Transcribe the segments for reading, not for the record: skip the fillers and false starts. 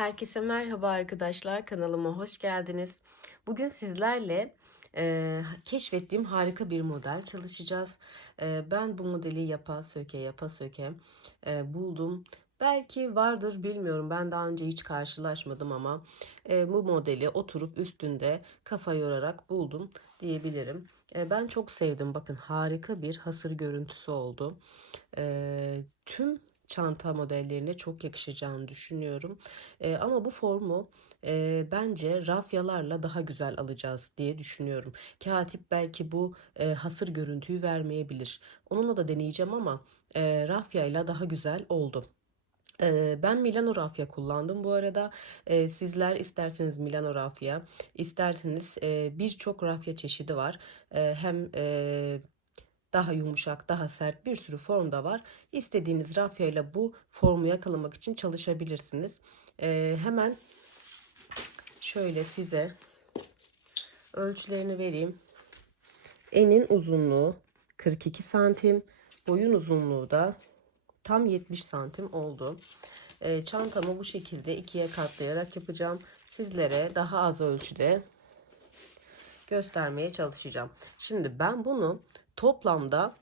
Herkese merhaba arkadaşlar, kanalıma hoş geldiniz. Bugün sizlerle keşfettiğim harika bir model çalışacağız. Ben bu modeli yapa söke buldum. Belki vardır bilmiyorum, ben daha önce hiç karşılaşmadım ama bu modeli oturup üstünde kafa yorarak buldum diyebilirim. Ben çok sevdim, bakın harika bir hasır görüntüsü oldu. Tüm çanta modellerine çok yakışacağını düşünüyorum. Ama bu formu bence rafyalarla daha güzel alacağız diye düşünüyorum. Katip belki bu hasır görüntüyü vermeyebilir. Onunla da deneyeceğim ama rafyayla daha güzel oldu. Ben Milano rafya kullandım bu arada. Sizler isterseniz Milano rafya, isterseniz birçok rafya çeşidi var. Hem daha yumuşak, daha sert bir sürü form da var. İstediğiniz rafyayla bu formu yakalamak için çalışabilirsiniz. Hemen şöyle size ölçülerini vereyim. Enin uzunluğu 42 santim, boyun uzunluğu da tam 70 santim oldu. Çantamı bu şekilde ikiye katlayarak yapacağım. Sizlere daha az ölçüde göstermeye çalışacağım. Şimdi ben bunu toplamda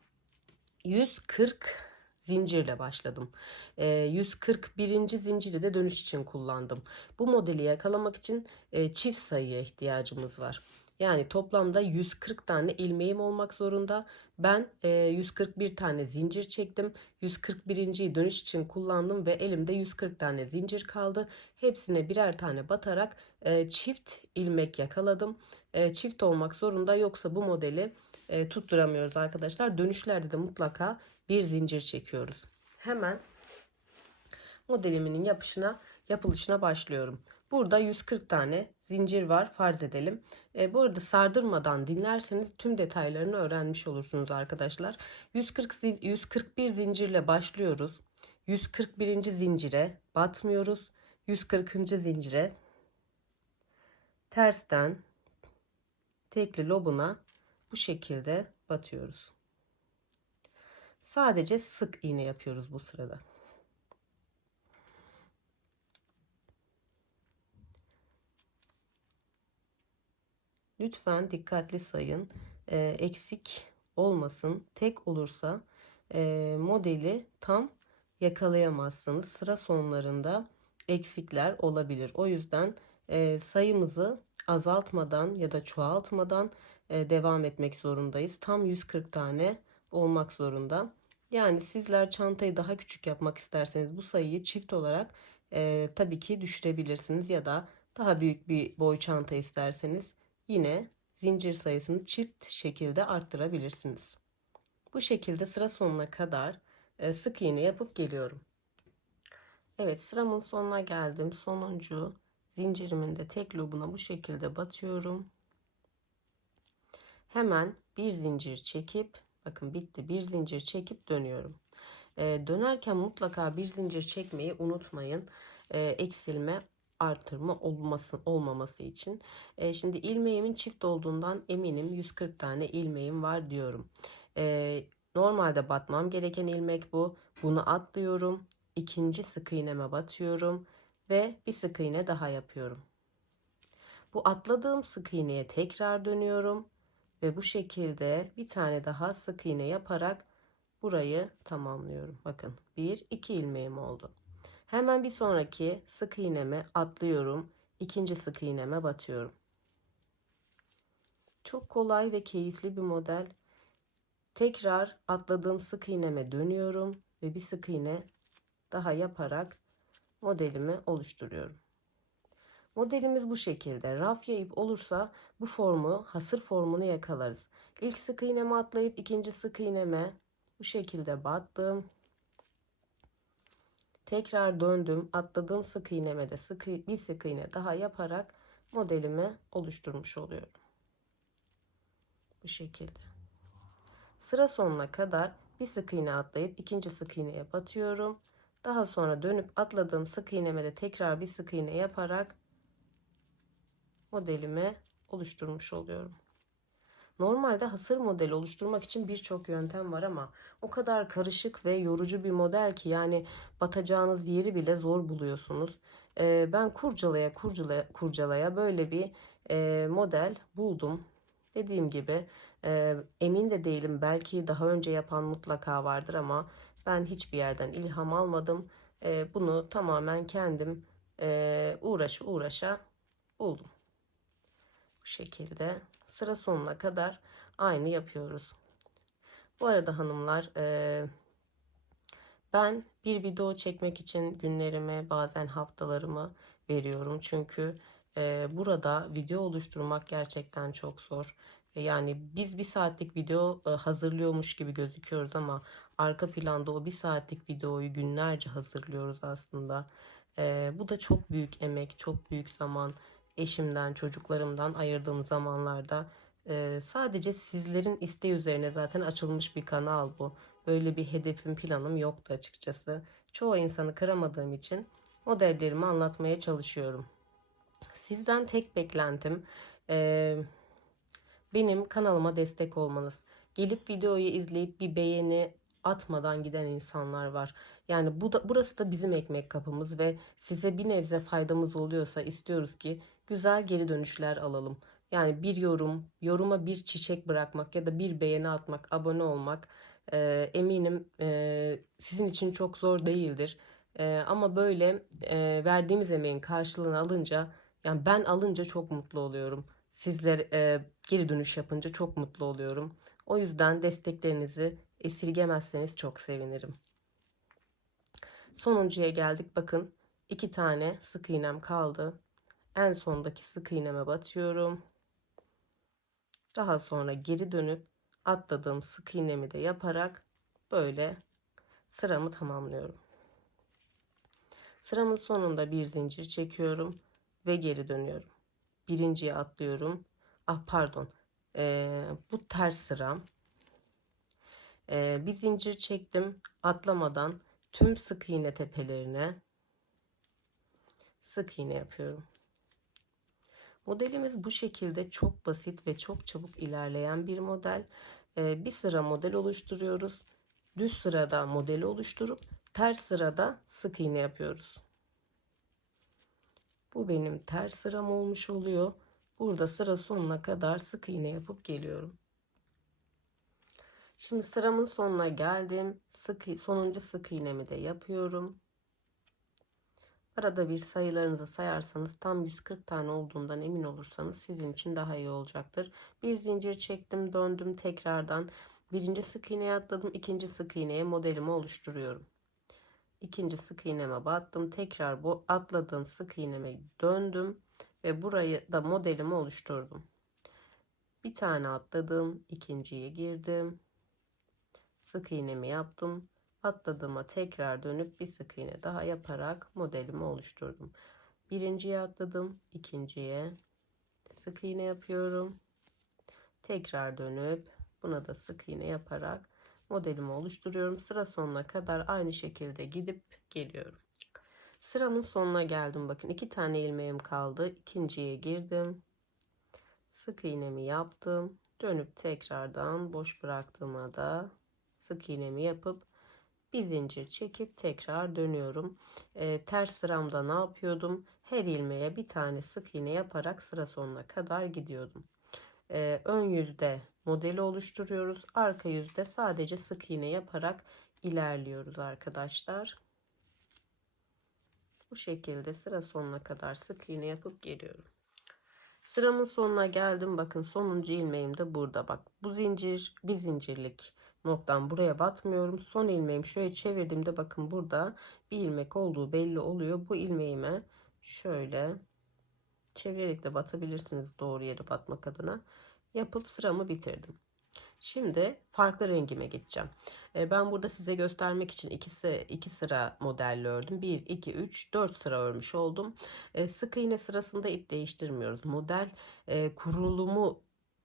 140 zincirle başladım. 141. zinciri de dönüş için kullandım. Bu modeli yakalamak için çift sayıya ihtiyacımız var. Yani toplamda 140 tane ilmeğim olmak zorunda. Ben 141 tane zincir çektim. 141.yi dönüş için kullandım ve elimde 140 tane zincir kaldı. Hepsine birer tane batarak çift ilmek yakaladım. Çift olmak zorunda, yoksa bu modeli tutturamıyoruz arkadaşlar. Dönüşlerde de mutlaka bir zincir çekiyoruz. Hemen modelimin yapılışına başlıyorum. Burada 140 tane zincir var farz edelim. Bu arada sardırmadan dinlerseniz tüm detaylarını öğrenmiş olursunuz arkadaşlar. 141 zincirle başlıyoruz. 141. zincire batmıyoruz. 140. zincire tersten tekli lobuna bu şekilde batıyoruz. Sadece sık iğne yapıyoruz bu sırada. Lütfen dikkatli sayın. Eksik olmasın. Tek olursa modeli tam yakalayamazsınız. Sıra sonlarında eksikler olabilir. O yüzden sayımızı azaltmadan ya da çoğaltmadan devam etmek zorundayız. Tam 140 tane olmak zorunda. Yani sizler çantayı daha küçük yapmak isterseniz bu sayıyı çift olarak tabii ki düşürebilirsiniz, ya da daha büyük bir boy çanta isterseniz yine zincir sayısını çift şekilde arttırabilirsiniz. Bu şekilde sıra sonuna kadar sık iğne yapıp geliyorum. Evet, sıramın sonuna geldim. Sonuncu zincirimin de tek lobuna bu şekilde batıyorum. Hemen bir zincir çekip, bakın bitti, bir zincir çekip dönüyorum. Dönerken mutlaka bir zincir çekmeyi unutmayın. Eksilme artırma olmaması için. Şimdi ilmeğimin çift olduğundan eminim, 140 tane ilmeğim var diyorum. Normalde batmam gereken ilmek bu. Bunu atlıyorum. İkinci sık iğneme batıyorum ve bir sık iğne daha yapıyorum. Bu atladığım sık iğneye tekrar dönüyorum ve bu şekilde bir tane daha sık iğne yaparak burayı tamamlıyorum. Bakın, bir iki ilmeğim oldu. Hemen bir sonraki sık iğneme atlıyorum. İkinci sık iğneme batıyorum. Çok kolay ve keyifli bir model. Tekrar atladığım sık iğneme dönüyorum ve bir sık iğne daha yaparak modelimi oluşturuyorum. Modelimiz bu şekilde. Rafya ip olursa bu formu, hasır formunu yakalarız. İlk sık iğneme atlayıp ikinci sık iğneme bu şekilde battım. Tekrar döndüm. Atladığım sık iğneme de bir sık iğne daha yaparak modelimi oluşturmuş oluyorum. Bu şekilde. Sıra sonuna kadar bir sık iğne atlayıp ikinci sık iğneye batıyorum. Daha sonra dönüp atladığım sık iğneme de tekrar bir sık iğne yaparak modelimi oluşturmuş oluyorum. Normalde hasır modeli oluşturmak için birçok yöntem var ama o kadar karışık ve yorucu bir model ki, yani batacağınız yeri bile zor buluyorsunuz. Ben kurcalaya böyle bir model buldum. Dediğim gibi emin de değilim. Belki daha önce yapan mutlaka vardır ama ben hiçbir yerden ilham almadım. Bunu tamamen kendim uğraşa buldum. Bu şekilde sıra sonuna kadar aynı yapıyoruz. Bu arada hanımlar, ben bir video çekmek için günlerimi, bazen haftalarımı veriyorum. Çünkü burada video oluşturmak gerçekten çok zor. Yani biz bir saatlik video hazırlıyormuş gibi gözüküyoruz ama arka planda o bir saatlik videoyu günlerce hazırlıyoruz aslında. Bu da çok büyük emek, çok büyük zaman. Eşimden, çocuklarımdan ayırdığım zamanlarda sadece sizlerin isteği üzerine zaten açılmış bir kanal bu. Böyle bir hedefim, planım yoktu açıkçası. Çoğu insanı kıramadığım için modellerimi anlatmaya çalışıyorum. Sizden tek beklentim eee, benim kanalıma destek olmanız. Gelip videoyu izleyip bir beğeni atmadan giden insanlar var. Yani burası da bizim ekmek kapımız ve size bir nebze faydamız oluyorsa istiyoruz ki güzel geri dönüşler alalım. Yani bir yoruma bir çiçek bırakmak ya da bir beğeni atmak, abone olmak eminim sizin için çok zor değildir. Ama böyle verdiğimiz emeğin karşılığını alınca, yani ben alınca çok mutlu oluyorum. Sizler geri dönüş yapınca çok mutlu oluyorum. O yüzden desteklerinizi esirgemezseniz çok sevinirim. Sonuncuya geldik. Bakın 2 tane sık iğnem kaldı. En sondaki sık iğneme batıyorum. Daha sonra geri dönüp atladığım sık iğnemi de yaparak böyle sıramı tamamlıyorum. Sıramın sonunda bir zincir çekiyorum ve geri dönüyorum. Birinciye atlıyorum. Ah pardon. Bu ters sıram. Bir zincir çektim. Atlamadan tüm sık iğne tepelerine sık iğne yapıyorum. Modelimiz bu şekilde çok basit ve çok çabuk ilerleyen bir model. Bir sıra model oluşturuyoruz. Düz sırada modeli oluşturup ters sırada sık iğne yapıyoruz. Bu benim ters sıram olmuş oluyor. Burada sıra sonuna kadar sık iğne yapıp geliyorum. Şimdi sıramın sonuna geldim. Sonuncu sık iğnemi de yapıyorum. Arada bir sayılarınızı sayarsanız tam 140 tane olduğundan emin olursanız sizin için daha iyi olacaktır. Bir zincir çektim, döndüm tekrardan. Birinci sık iğneye atladım. İkinci sık iğneye modelimi oluşturuyorum. İkinci sık iğneme battım. Tekrar bu atladığım sık iğneme döndüm ve burayı da modelimi oluşturdum. Bir tane atladım, ikinciye girdim. Sık iğnemi yaptım. Atladığıma tekrar dönüp bir sık iğne daha yaparak modelimi oluşturdum. Birinciye atladım, ikinciye sık iğne yapıyorum. Tekrar dönüp buna da sık iğne yaparak modelimi oluşturuyorum. Sıra sonuna kadar aynı şekilde gidip geliyorum. Sıramın sonuna geldim. Bakın 2 tane ilmeğim kaldı. İkinciye girdim. Sık iğnemi yaptım. Dönüp tekrardan boş bıraktığıma da sık iğnemi yapıp bir zincir çekip tekrar dönüyorum. Ters sıramda ne yapıyordum? Her ilmeğe bir tane sık iğne yaparak sıra sonuna kadar gidiyordum. Ön yüzde modeli oluşturuyoruz. Arka yüzde sadece sık iğne yaparak ilerliyoruz arkadaşlar. Bu şekilde sıra sonuna kadar sık iğne yapıp geliyorum. Sıramın sonuna geldim. Bakın sonuncu ilmeğim de burada. Bak bu zincir bir zincirlik noktam, buraya batmıyorum. Son ilmeğim şöyle çevirdiğimde bakın burada bir ilmek olduğu belli oluyor. Bu ilmeğime şöyle çevirerek de batabilirsiniz doğru yere batmak adına. Yapıp sıramı bitirdim. Şimdi farklı rengime geçeceğim. Ben burada size göstermek için iki sıra modelle ördüm. 1, 2, 3, 4 sıra örmüş oldum. Sık iğne sırasında ip değiştirmiyoruz. Model kurulumu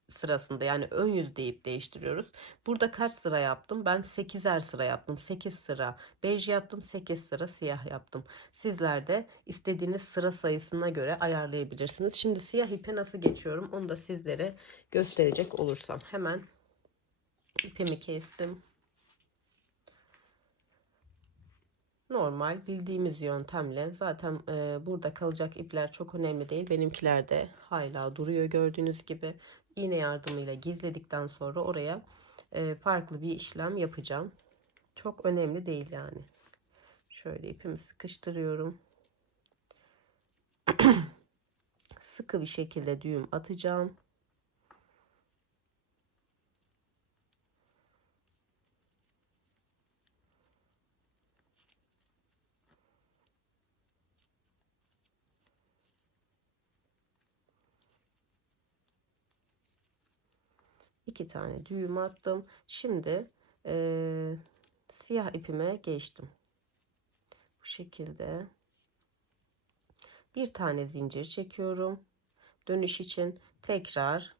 sırasında, yani ön yüzde ip değiştiriyoruz. Burada kaç sıra yaptım? Ben 8'er sıra yaptım. 8 sıra bej yaptım. 8 sıra siyah yaptım. Sizler de istediğiniz sıra sayısına göre ayarlayabilirsiniz. Şimdi siyah ipe nasıl geçiyorum onu da sizlere gösterecek olursam hemen ipimi kestim. Normal bildiğimiz yöntemle zaten burada kalacak ipler çok önemli değil. Benimkiler de hala duruyor gördüğünüz gibi. İğne yardımıyla gizledikten sonra oraya farklı bir işlem yapacağım. Çok önemli değil yani. Şöyle ipimi sıkıştırıyorum. Sıkı bir şekilde düğüm atacağım. İki tane düğüm attım. Şimdi siyah ipime geçtim. Bu şekilde bir tane zincir çekiyorum. Dönüş için tekrar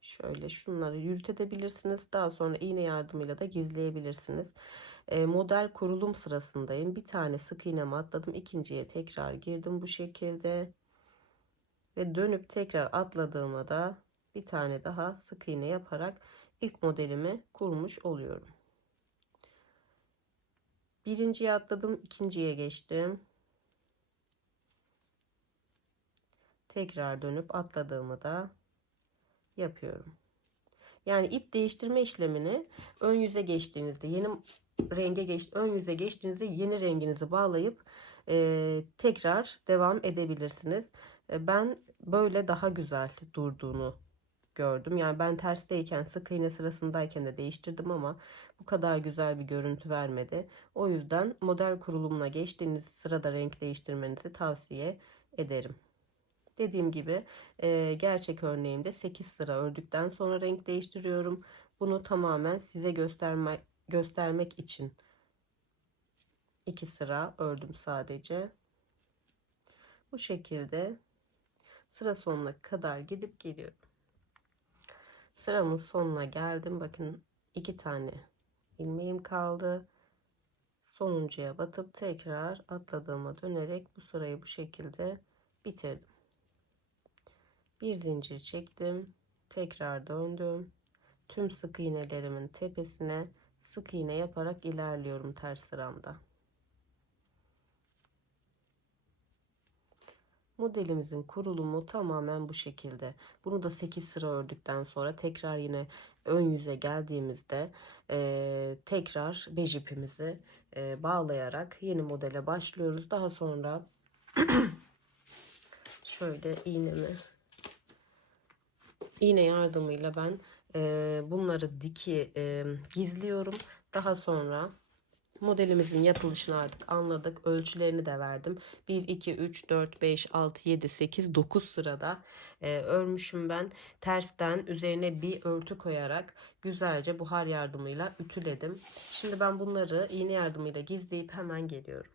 şöyle şunları yürütebilirsiniz. Daha sonra iğne yardımıyla da gizleyebilirsiniz. Model kurulum sırasındayım. Bir tane sık iğnemi atladım. İkinciye tekrar girdim bu şekilde. Ve dönüp tekrar atladığıma da bir tane daha sık iğne yaparak ilk modelimi kurmuş oluyorum. Birinciye atladım, ikinciye geçtim. Tekrar dönüp atladığımı da yapıyorum. Yani ip değiştirme işlemini ön yüze geçtiğinizde ön yüze geçtiğinizde yeni renginizi bağlayıp tekrar devam edebilirsiniz. Ben böyle daha güzel durduğunu gördüm. Yani ben tersteyken, sık iğne sırasındayken de değiştirdim ama bu kadar güzel bir görüntü vermedi. O yüzden model kurulumuna geçtiğiniz sırada renk değiştirmenizi tavsiye ederim. Dediğim gibi gerçek örneğimde 8 sıra ördükten sonra renk değiştiriyorum. Bunu tamamen size göstermek için 2 sıra ördüm sadece. Bu şekilde sıra sonuna kadar gidip geliyorum. Sıramın sonuna geldim. Bakın 2 tane ilmeğim kaldı. Sonuncuya batıp tekrar atladığıma dönerek bu sırayı bu şekilde bitirdim. Bir zincir çektim. Tekrar döndüm. Tüm sık iğnelerimin tepesine sık iğne yaparak ilerliyorum ters sıramda. Modelimizin kurulumu tamamen bu şekilde. Bunu da 8 sıra ördükten sonra tekrar yine ön yüze geldiğimizde tekrar bej ipimizi bağlayarak yeni modele başlıyoruz. Daha sonra şöyle iğne yardımıyla ben bunları gizliyorum. Daha sonra modelimizin yapılışını artık anladık. Ölçülerini de verdim. 1, 2, 3, 4, 5, 6, 7, 8, 9 sırada örmüşüm ben. Tersten üzerine bir örtü koyarak güzelce buhar yardımıyla ütüledim. Şimdi ben bunları iğne yardımıyla gizleyip hemen geliyorum.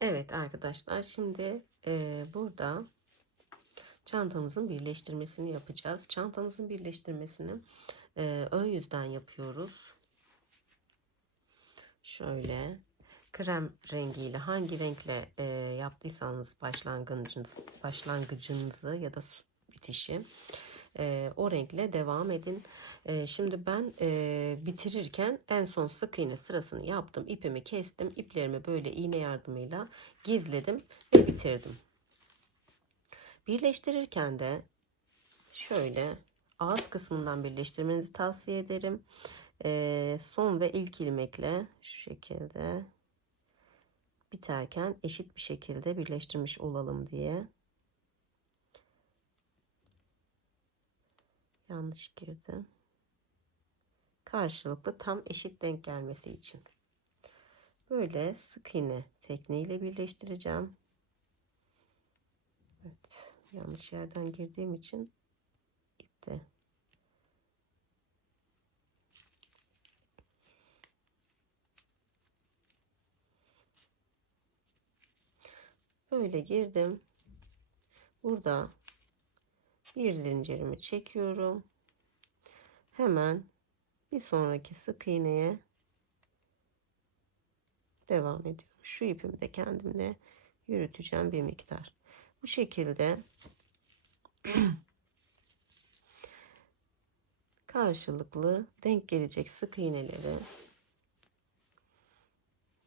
Evet arkadaşlar, şimdi burada çantamızın birleştirmesini yapacağız. Çantamızın birleştirmesini ön yüzden yapıyoruz. Şöyle krem rengiyle, hangi renkle yaptıysanız başlangıcınızı ya da bitişi o renkle devam edin. Şimdi ben bitirirken en son sık iğne sırasını yaptım. İpimi kestim. İplerimi böyle iğne yardımıyla gizledim ve bitirdim. Birleştirirken de şöyle ağız kısmından birleştirmenizi tavsiye ederim. Son ve ilk ilmekle şu şekilde biterken eşit bir şekilde birleştirmiş olalım diye. Yanlış girdim. Karşılıklı tam eşit denk gelmesi için. Böyle sık iğne tekniğiyle birleştireceğim. Evet, yanlış yerden girdiğim için ipte. Böyle girdim. Burada bir zincirimi çekiyorum. Hemen bir sonraki sık iğneye devam ediyorum. Şu ipimi de kendimle yürüteceğim bir miktar. Bu şekilde karşılıklı denk gelecek sık iğneleri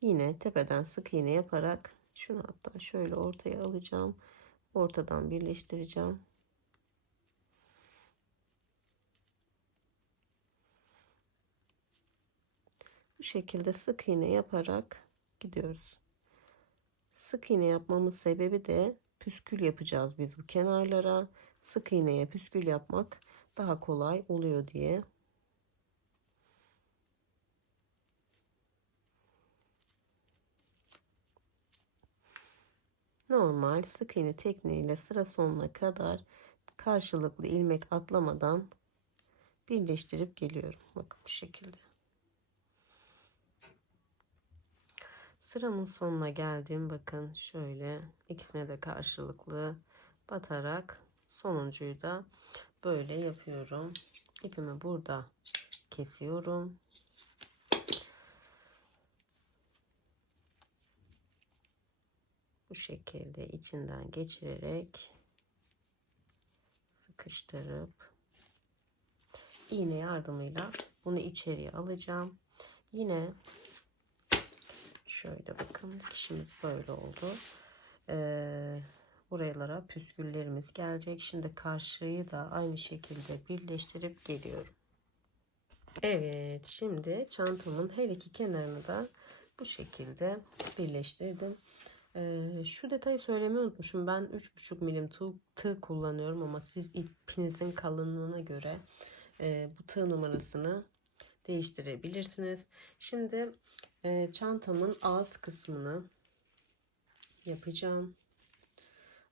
Yine tepeden sık iğne yaparak şunu hatta şöyle ortaya alacağım. Ortadan birleştireceğim. Bu şekilde sık iğne yaparak gidiyoruz. Sık iğne yapmamın sebebi de püskül yapacağız biz bu kenarlara. Sık iğneye püskül yapmak daha kolay oluyor diye. Normal sık iğne tekniğiyle sıra sonuna kadar karşılıklı ilmek atlamadan birleştirip geliyorum. Bakın bu şekilde. Sıramın sonuna geldim. Bakın şöyle ikisine de karşılıklı batarak sonuncuyu da böyle yapıyorum. İpimi burada kesiyorum. Bu şekilde içinden geçirerek sıkıştırıp iğne yardımıyla bunu içeriye alacağım. Yine şöyle bakın dikişimiz böyle oldu. Buralara püsküllerimiz gelecek. Şimdi karşıyı da aynı şekilde birleştirip geliyorum. Evet, şimdi çantamın her iki kenarını da bu şekilde birleştirdim. Şu detayı söylemeyi unutmuşum. Ben 3,5 milim tığ kullanıyorum ama siz ipinizin kalınlığına göre bu tığ numarasını değiştirebilirsiniz. Şimdi çantamın ağız kısmını yapacağım.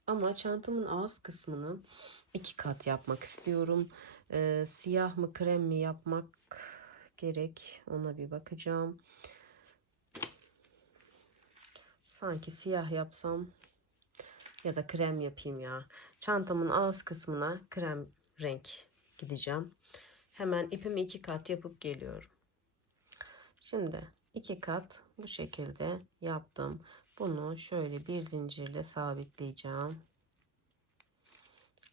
Ama çantamın ağız kısmını 2 kat yapmak istiyorum. Siyah mı krem mi yapmak gerek, ona bir bakacağım. Sanki siyah yapsam ya da krem yapayım ya. Çantamın ağız kısmına krem renk gideceğim. Hemen ipimi 2 kat yapıp geliyorum. Şimdi 2 kat bu şekilde yaptım. Bunu şöyle bir zincirle sabitleyeceğim.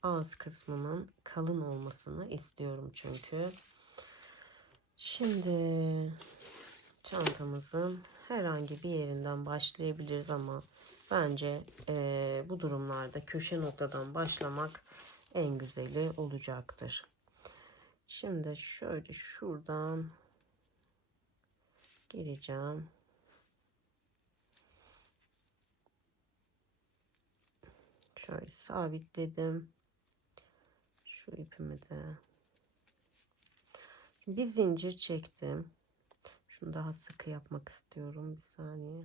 Ağız kısmının kalın olmasını istiyorum çünkü. Şimdi çantamızın herhangi bir yerinden başlayabiliriz ama bence bu durumlarda köşe noktadan başlamak en güzeli olacaktır. Şimdi şöyle şuradan gireceğim. Şöyle sabitledim. Şu ipimi de. Bir zincir çektim. Şunu daha sıkı yapmak istiyorum. Bir saniye.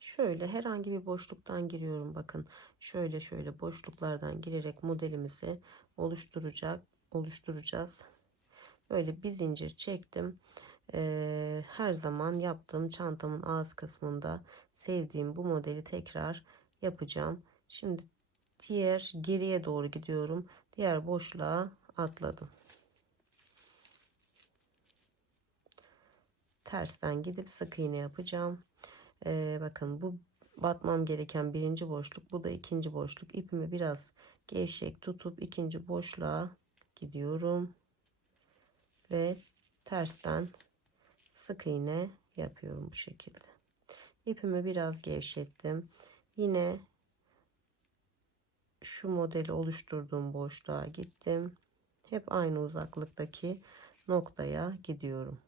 Şöyle herhangi bir boşluktan giriyorum. Bakın şöyle boşluklardan girerek modelimizi oluşturacağız. Böyle bir zincir çektim. Her zaman yaptığım çantamın ağız kısmında sevdiğim bu modeli tekrar yapacağım. Şimdi geriye doğru gidiyorum. Diğer boşluğa atladım. Tersten gidip sık iğne yapacağım. Bakın bu batmam gereken birinci boşluk, bu da ikinci boşluk. İpimi biraz gevşek tutup ikinci boşluğa gidiyorum ve tersten sık iğne yapıyorum bu şekilde. İpimi biraz gevşettim. Yine şu modeli oluşturduğum boşluğa gittim. Hep aynı uzaklıktaki noktaya gidiyorum.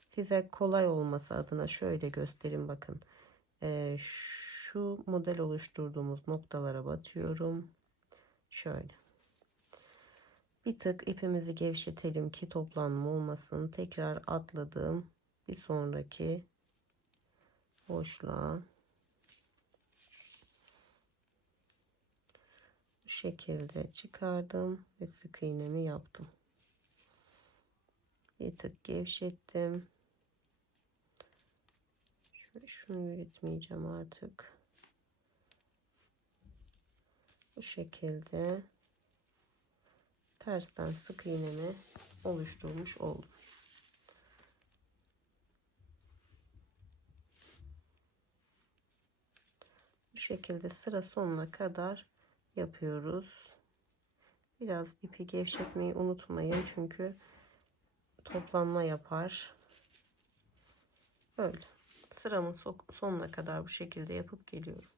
Size kolay olması adına şöyle göstereyim, bakın. Şu model oluşturduğumuz noktalara batıyorum. Şöyle. Bir tık ipimizi gevşetelim ki toplanma olmasın. Tekrar atladım. Bir sonraki boşluğa. Bu şekilde çıkardım ve sık iğnemi yaptım. Bir tık gevşettim. Şunu yürütmeyeceğim artık. Bu şekilde tersten sık iğnemi oluşturmuş oldum. Bu şekilde sıra sonuna kadar yapıyoruz. Biraz ipi gevşetmeyi unutmayın çünkü toplanma yapar. Böyle sıramın sonuna kadar bu şekilde yapıp geliyorum.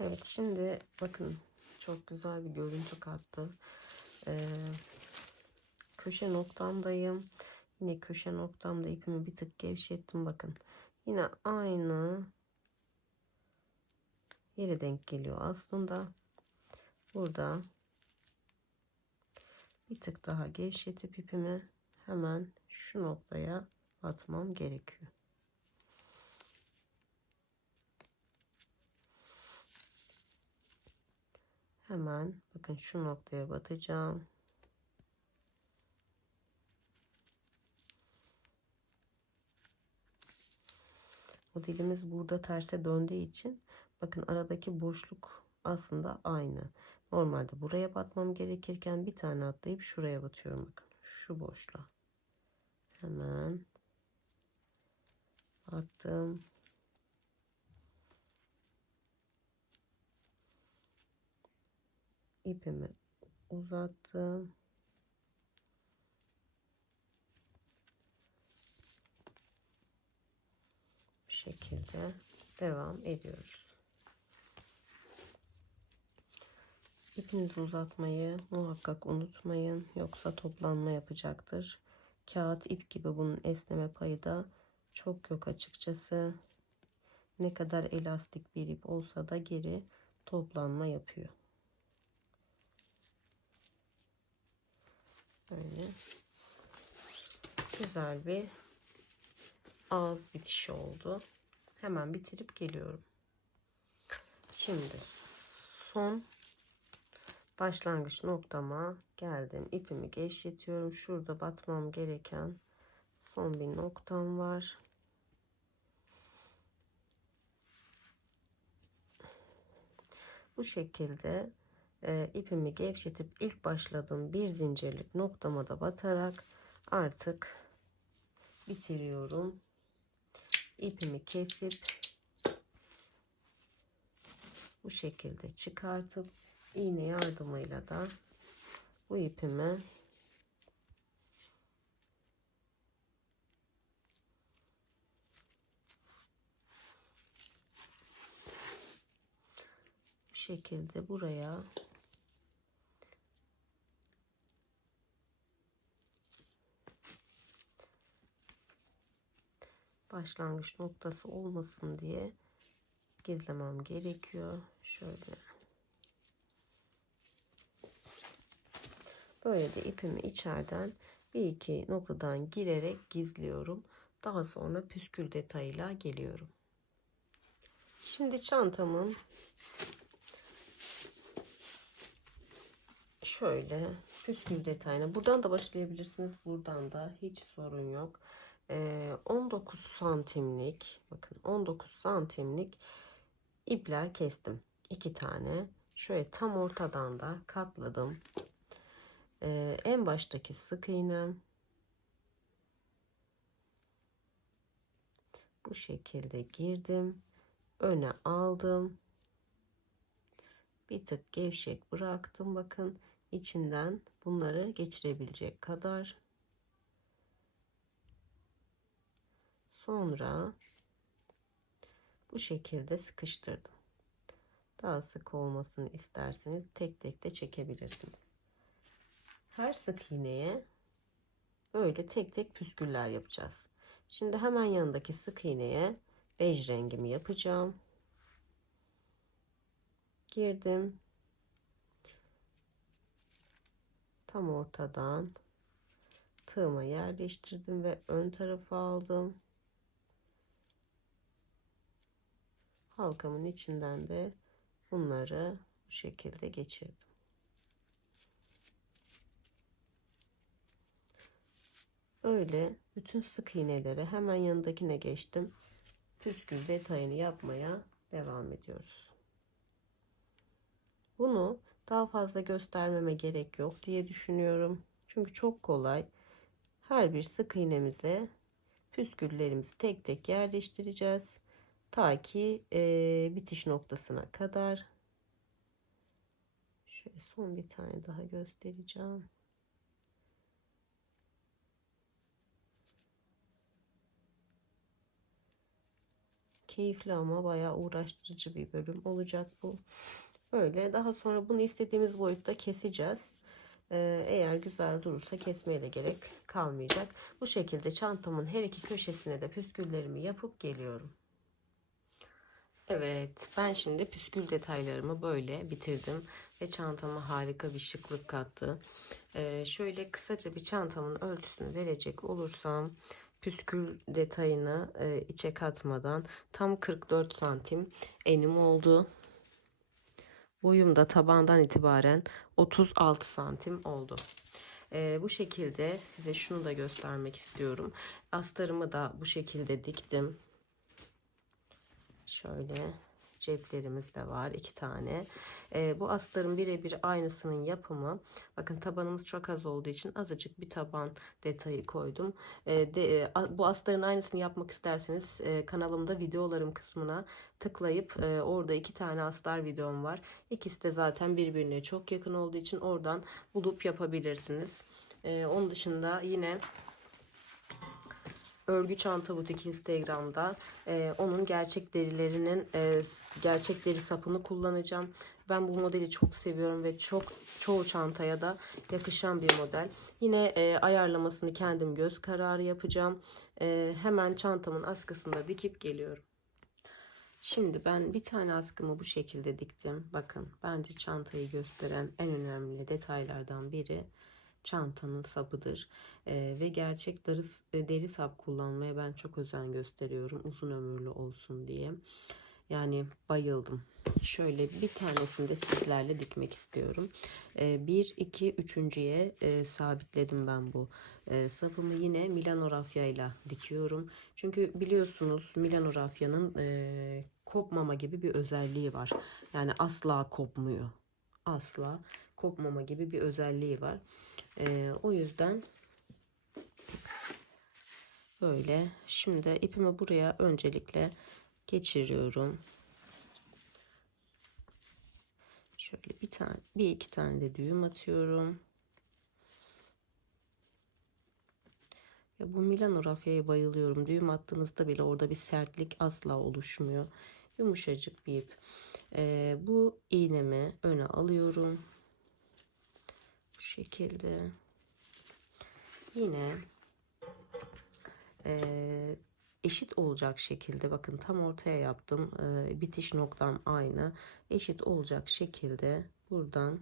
Evet, şimdi bakın çok güzel bir görüntü kattı. Köşe noktamdayım. Yine köşe noktamda ipimi bir tık gevşettim, bakın. Yine aynı yere denk geliyor aslında. Burada bir tık daha gevşetip ipimi hemen şu noktaya batmam gerekiyor. Hemen bakın şu noktaya batacağım. Modelimiz burada terse döndüğü için bakın aradaki boşluk aslında aynı. Normalde buraya batmam gerekirken bir tane atlayıp şuraya batıyorum, bakın şu boşluğa. Hemen battım. İpimi uzattım. Bu şekilde devam ediyoruz. İpinizi uzatmayı muhakkak unutmayın. Yoksa toplanma yapacaktır. Kağıt ip gibi bunun esneme payı da çok yok açıkçası. Ne kadar elastik bir ip olsa da geri toplanma yapıyor. Böyle güzel bir ağız bitişi oldu. Hemen bitirip geliyorum. Şimdi son başlangıç noktama geldim. İpimi gevşetiyorum. Şurada batmam gereken son bir noktam var. Bu şekilde ipimi gevşetip ilk başladığım bir zincirlik noktama da batarak artık bitiriyorum. İpimi kesip bu şekilde çıkartıp iğne yardımıyla da bu ipimi bu şekilde buraya başlangıç noktası olmasın diye gizlemem gerekiyor. Şöyle. Böyle de ipimi içeriden bir iki noktadan girerek gizliyorum. Daha sonra püskül detayıyla geliyorum. Şimdi çantamın şöyle püskül detayına buradan da başlayabilirsiniz. Buradan da hiç sorun yok. 19 santimlik, bakın 19 santimlik ipler kestim. 2 tane. Şöyle tam ortadan da katladım. En baştaki sık iğnem bu şekilde girdim. Öne aldım. Bir tık gevşek bıraktım. Bakın içinden bunları geçirebilecek kadar. Sonra bu şekilde sıkıştırdım. Daha sık olmasını isterseniz tek tek de çekebilirsiniz. Her sık iğneye böyle tek tek püsküller yapacağız. Şimdi hemen yanındaki sık iğneye bej rengimi yapacağım. Girdim. Tam ortadan tığıma yerleştirdim ve ön tarafa aldım. Halkamın içinden de bunları bu şekilde geçirdim. Böyle bütün sık iğneleri hemen yanındakine geçtim. Püskül detayını yapmaya devam ediyoruz. Bunu daha fazla göstermeme gerek yok diye düşünüyorum. Çünkü çok kolay. Her bir sık iğnemize püsküllerimizi tek tek yerleştireceğiz. Ta ki bitiş noktasına kadar. Şöyle son bir tane daha göstereceğim. Keyifli ama bayağı uğraştırıcı bir bölüm olacak bu. Böyle daha sonra bunu istediğimiz boyutta keseceğiz. Eğer güzel durursa kesmeye de gerek kalmayacak. Bu şekilde çantamın her iki köşesine de püsküllerimi yapıp geliyorum. Evet, ben şimdi püskül detaylarımı böyle bitirdim ve çantama harika bir şıklık kattı. Şöyle kısaca bir çantamın ölçüsünü verecek olursam püskül detayını içe katmadan tam 44 santim enim oldu. Boyum da tabandan itibaren 36 santim oldu. Bu şekilde size şunu da göstermek istiyorum. Astarımı da bu şekilde diktim. Şöyle ceplerimiz de var, 2 tane. Bu astarın birebir aynısının yapımı. Bakın tabanımız çok az olduğu için azıcık bir taban detayı koydum. Bu astarın aynısını yapmak isterseniz kanalımda videolarım kısmına tıklayıp orada 2 tane astar videom var. İkisi de zaten birbirine çok yakın olduğu için oradan bulup yapabilirsiniz. Onun dışında yine Örgü Çanta Butik Instagram'da onun gerçek deri sapını kullanacağım. Ben bu modeli çok seviyorum ve çoğu çantaya da yakışan bir model. Yine ayarlamasını kendim göz kararı yapacağım. Hemen çantamın askısını da dikip geliyorum. Şimdi ben bir tane askımı bu şekilde diktim. Bakın bence çantayı gösteren en önemli detaylardan biri çantanın sapıdır. Ve gerçek deri sap kullanmaya ben çok özen gösteriyorum. Uzun ömürlü olsun diye. Yani bayıldım. Şöyle bir tanesini de sizlerle dikmek istiyorum. 1, 2, 3.'ye sabitledim ben bu sapımı. Yine Milano rafyayla dikiyorum. Çünkü biliyorsunuz Milano rafyanın kopmama gibi bir özelliği var. Yani asla kopmuyor. Asla kopmama gibi bir özelliği var. O yüzden böyle. Şimdi ipimi buraya öncelikle geçiriyorum. Şöyle bir iki tane de düğüm atıyorum. Ya bu Milano rafyaya bayılıyorum. Düğüm attığınızda bile orada bir sertlik asla oluşmuyor. Yumuşacık bir ip. Bu iğnemi öne alıyorum. Bu şekilde. Yine eşit olacak şekilde, bakın tam ortaya yaptım. Bitiş noktam aynı. Eşit olacak şekilde buradan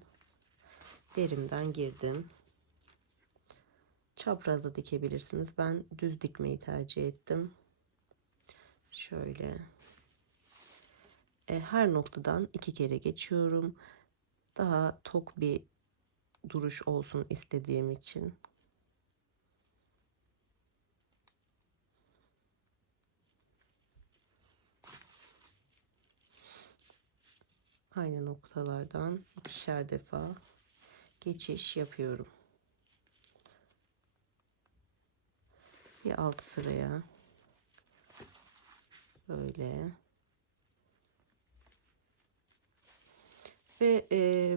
derimden girdim. Çaprazda dikebilirsiniz. Ben düz dikmeyi tercih ettim. Şöyle. Her noktadan 2 kere geçiyorum. Daha tok bir duruş olsun istediğim için. Aynı noktalardan 2'şer defa geçiş yapıyorum. Bir alt sıraya böyle. Ve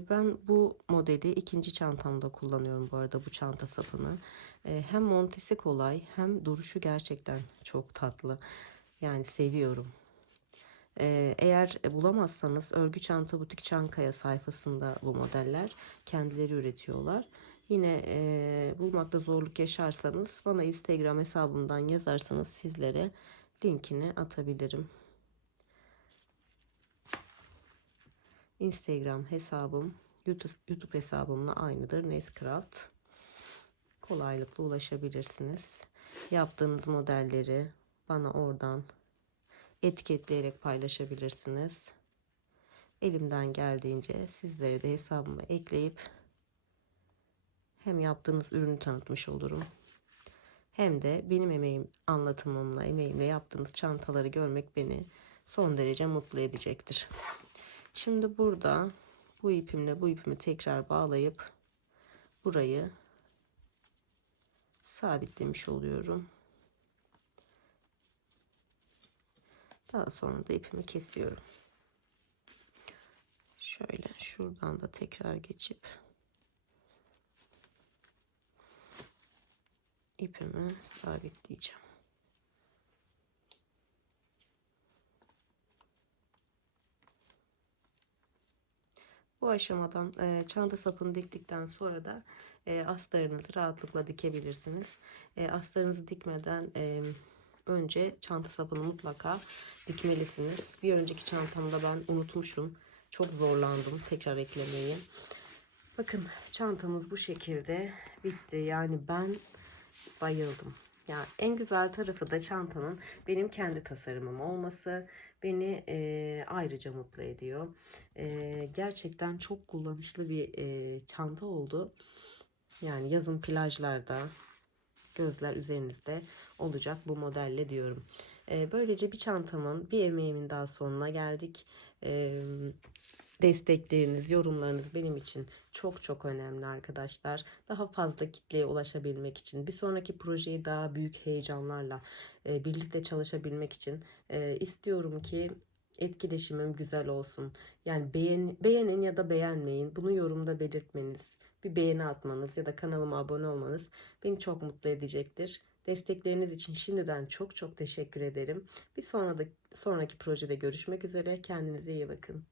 ben bu modeli ikinci çantamda kullanıyorum bu arada, bu çanta sapını. Hem montesi kolay hem duruşu gerçekten çok tatlı. Yani seviyorum. Eğer bulamazsanız Örgü Çanta Butik Çankaya sayfasında bu modeller kendileri üretiyorlar. Yine bulmakta zorluk yaşarsanız bana Instagram hesabımdan yazarsanız sizlere linkini atabilirim. Instagram hesabım YouTube hesabımla aynıdır. Nescraft. Kolaylıkla ulaşabilirsiniz. Yaptığınız modelleri bana oradan etiketleyerek paylaşabilirsiniz. Elimden geldiğince sizlere de hesabıma ekleyip hem yaptığınız ürünü tanıtmış olurum. Hem de benim emeğimle yaptığınız çantaları görmek beni son derece mutlu edecektir. Şimdi burada bu ipimi tekrar bağlayıp burayı sabitlemiş oluyorum. Daha sonra da ipimi kesiyorum. Şöyle şuradan da tekrar geçip ipimi sabitleyeceğim. Bu aşamadan çanta sapını diktikten sonra da astarınızı rahatlıkla dikebilirsiniz. Astarınızı dikmeden önce çanta sapını mutlaka dikmelisiniz. Bir önceki çantamda ben unutmuşum. Çok zorlandım tekrar eklemeyi. Bakın çantamız bu şekilde bitti. Yani ben bayıldım. Ya en güzel tarafı da çantanın benim kendi tasarımım olması beni ayrıca mutlu ediyor. Gerçekten çok kullanışlı bir çanta oldu. Yani yazın plajlarda gözler üzerinizde olacak bu modelle diyorum. Böylece bir çantamın, bir emeğimin daha sonuna geldik. Destekleriniz, yorumlarınız benim için çok çok önemli arkadaşlar. Daha fazla kitleye ulaşabilmek için, bir sonraki projeyi daha büyük heyecanlarla birlikte çalışabilmek için istiyorum ki etkileşimim güzel olsun. Yani beğenin ya da beğenmeyin. Bunu yorumda belirtmeniz, bir beğeni atmanız ya da kanalıma abone olmanız beni çok mutlu edecektir. Destekleriniz için şimdiden çok çok teşekkür ederim. Bir sonraki projede görüşmek üzere. Kendinize iyi bakın.